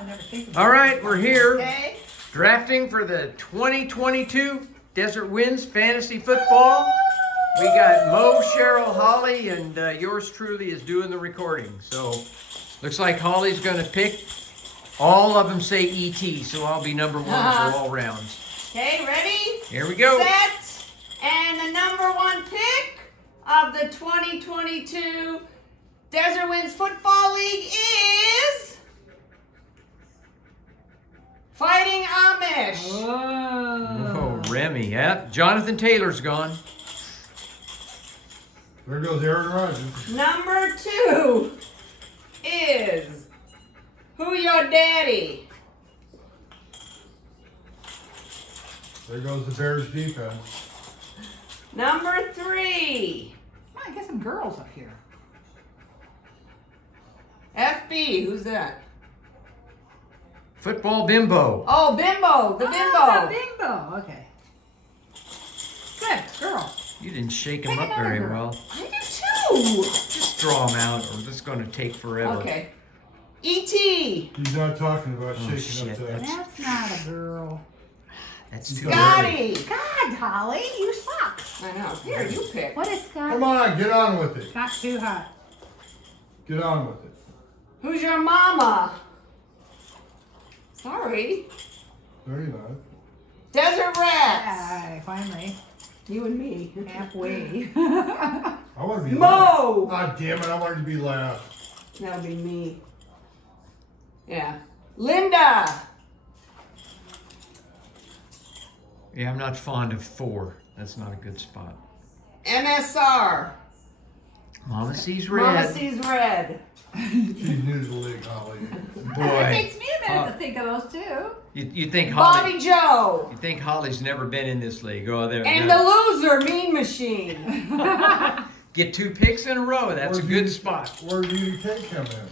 I never think about it. All right, we're here Okay. drafting for the 2022 Desert Winds Fantasy Football. We got Mo, Cheryl, Holly, and yours truly is doing the recording. So looks like Holly's going to pick. All of them say ET, so I'll be number one for all rounds. Okay, ready? Here we go. Set. And the number one pick of the 2022 Desert Winds Football League is Fighting Amish. Oh, Remy. Yep. Jonathan Taylor's gone. There goes Aaron Rodgers. Number two is Who Your Daddy? There goes the Bears defense. Number three, Oh, I got some girls up here. FB. Who's that? Football Bimbo. Oh, Bimbo. The Bimbo. Oh, the bimbo. Okay. Good girl. You didn't shake him Pick up another very girl. well. I do too. Just draw him out, or this is going to take forever. Okay. E.T. He's not talking about Oh, shaking shit, up the. That's not a girl. That's too early. Scotty. God, Holly, you suck. I know. Here, you pick. What is Scott? Come on, get on with it. Not too hot. Get on with it. Who's your mama? Sorry. 39. Desert Rats. Aye, finally. You and me. Halfway. I want to be Mo. last. Ah, damn it, I wanted to be last. That would be me. Yeah. Linda. Yeah, I'm not fond of 4. That's not a good spot. MSR. Mama sees red. Mama sees red. She's new to the league, Holly. It Boy, takes me a minute to think of those two. you think Holly? Bobby Joe. You think Holly's never been in this league? Oh, there. And there. the loser, Mean Machine. Get 2 picks in a row. That's a Where'd good you- spot. Where do you take him in?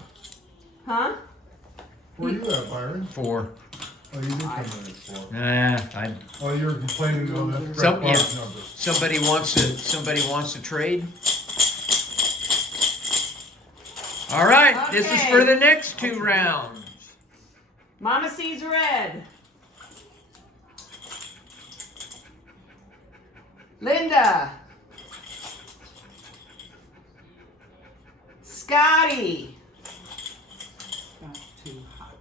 Huh? Where you at, Byron? 4. Oh, you did come in at 4. Nah, Oh, you were complaining about that Some- Brett yeah. Favre number. somebody wants to trade. All right, this is Okay. for the next 2 rounds. Mama sees red. Linda. Scotty. Not too hot.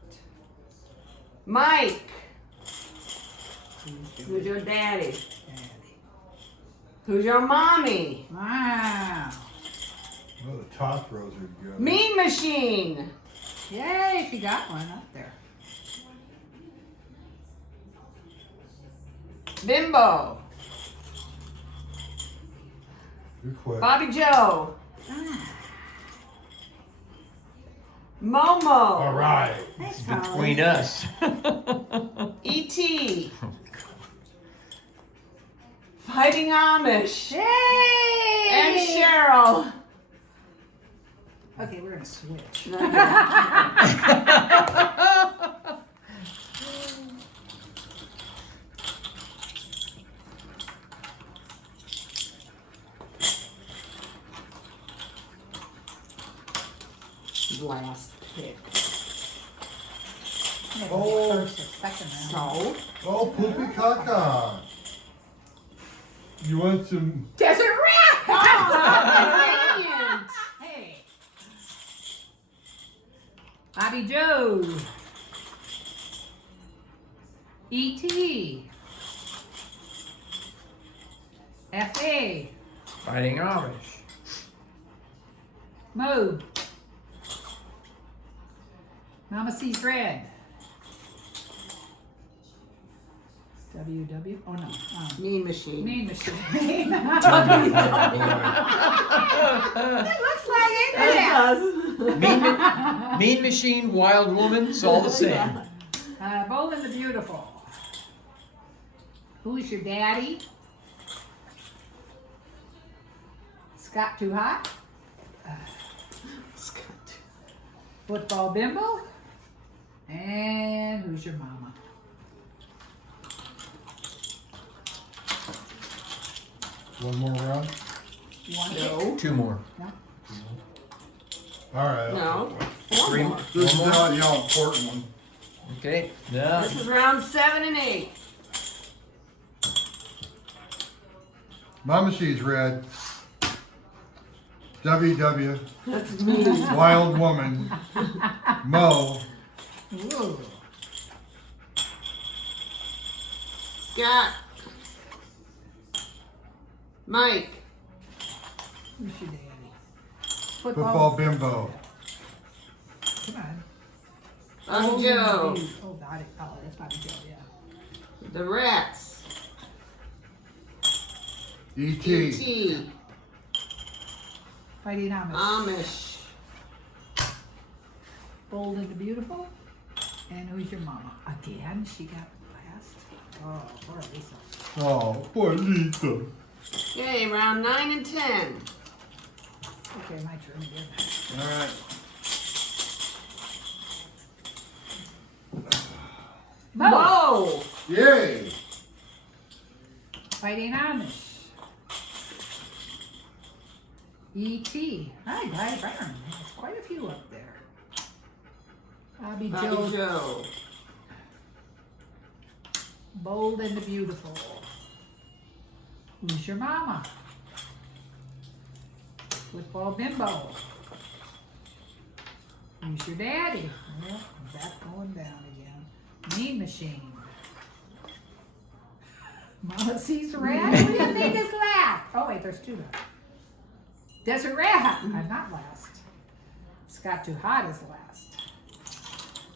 Mike. Who's Who's your daddy? daddy? Who's your mommy? Wow. Oh, the top rows are good. Mean Machine. Yay, she got one up there. Bimbo. Good quick. Bobby Joe. Ah, Momo. All right. thanks, Between Holly. us. E.T. Fighting Amish. Yay! And Cheryl. Okay, we're gonna switch. Last pick. Maybe Oh. first or second round. So, Oh, Poopy Caca. You want some. Desert Rat! Convenient. Hey. Bobby Joe. E.T. F.A. Fighting Amish. Mo. Mama sees red. W.W. Oh no. Mean Machine. Mean Machine. Oh, It looks like it. Yeah. Mean Machine, Wild Woman, it's all the same. Bold and the Beautiful. Who's your daddy? Scott Too Hot? Football Bimbo? And who's your mama? One more round? You want to No. 2 more. No? All right. No. Three. One more. This is the important one. Okay. Now, This is round 7 and 8. Mama sees red. WW. That's me. Wild woman. Mo. Ooh. Scott. Mike. Who's your daddy? Football bimbo. Come on. Bobby Joe. Oh, got it. Oh, that's Bobby Joe, yeah. The Rats. E.T. E.T. Fighting Amish. Amish. Bold and the Beautiful. And who's your mama? Again? She got last? Oh, poor Lisa. Oh, poor Lisa. Okay, round 9 and 10. Okay, my turn again. All right. Mo! Mo. Yay. Fighting Amish. E.T. Hi, Guy Brown. There's quite a few up there. Bobby Bobby Joe. Joe. Bold and the Beautiful. Who's your mama? Football Bimbo. Who's your daddy? Well, back going down again. Mean Machine. Mama sees rat. Who do you think is last? Oh wait, there's 2 left. Desert Rat. I'm not last. Scott Too Hot is last.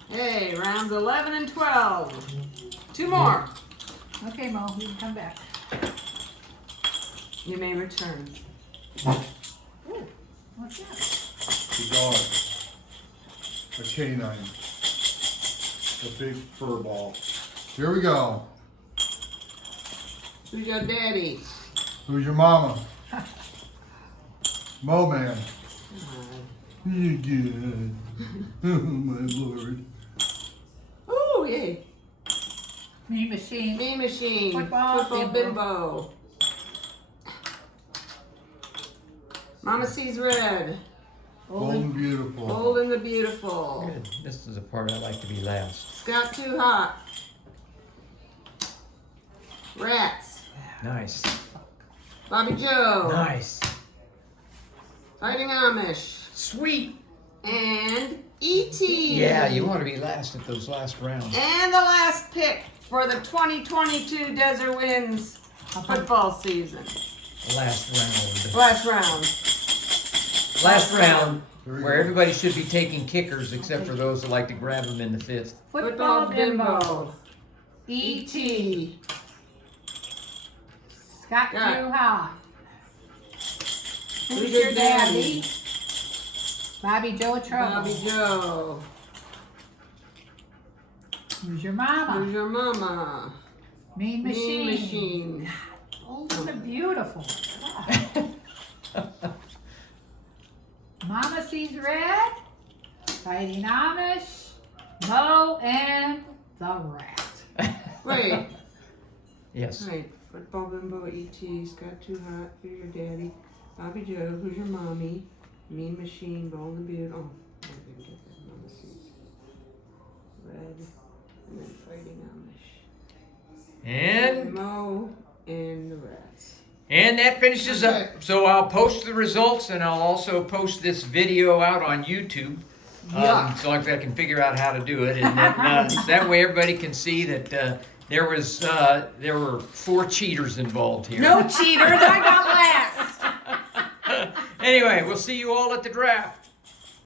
Hey, rounds 11 and 12. 2 more. Okay, Mo, you can come back. You may return. Ooh, what's that? The dog. A canine. A big fur ball. Here we go. Who's your daddy? Who's your mama? Mo man. You good. Oh my lord. Ooh, yay. Mean Machine. Mean Machine. Football Bimbo. Bimbo. Mama sees red. Bold and beautiful. Bold and the Beautiful. good. This is the part I like to be last. Scott Too Hot. Rats. Nice. Bobby Joe. Nice. Fighting Amish. Sweet. And E.T. Yeah, you want to be last at those last rounds. And the last pick for the 2022 Desert Winds football season. Last round. Last round. Last round, Here we where go. everybody should be taking kickers except for those that like to grab them in the fifth. Football Bimbo. E.T. Scott Got it. Too Hot. Who's your daddy? Bobby Joe Trouble. Bobby Joe. Who's your mama? Who's your mama? Mean Machine. Mean Machine. Bold and the Beautiful. Mama Sees Red. Fighting Amish. Mo and the Rat. Wait. Yes. Right. Football Bimbo, E.T. Scott Too Hot. Who's your daddy? Bobby Joe. Who's your mommy? Mean Machine. Bold and Beautiful. Oh, I didn't get that. Mama sees red. And then Fighting Amish. And Mo and the Rats. that finishes Okay. up. So I'll post the results and I'll also post this video out on YouTube. Yeah. So I can figure out how to do it, and then, that way everybody can see that there were 4 cheaters involved here. No cheaters. I got last. Anyway, we'll see you all at the draft.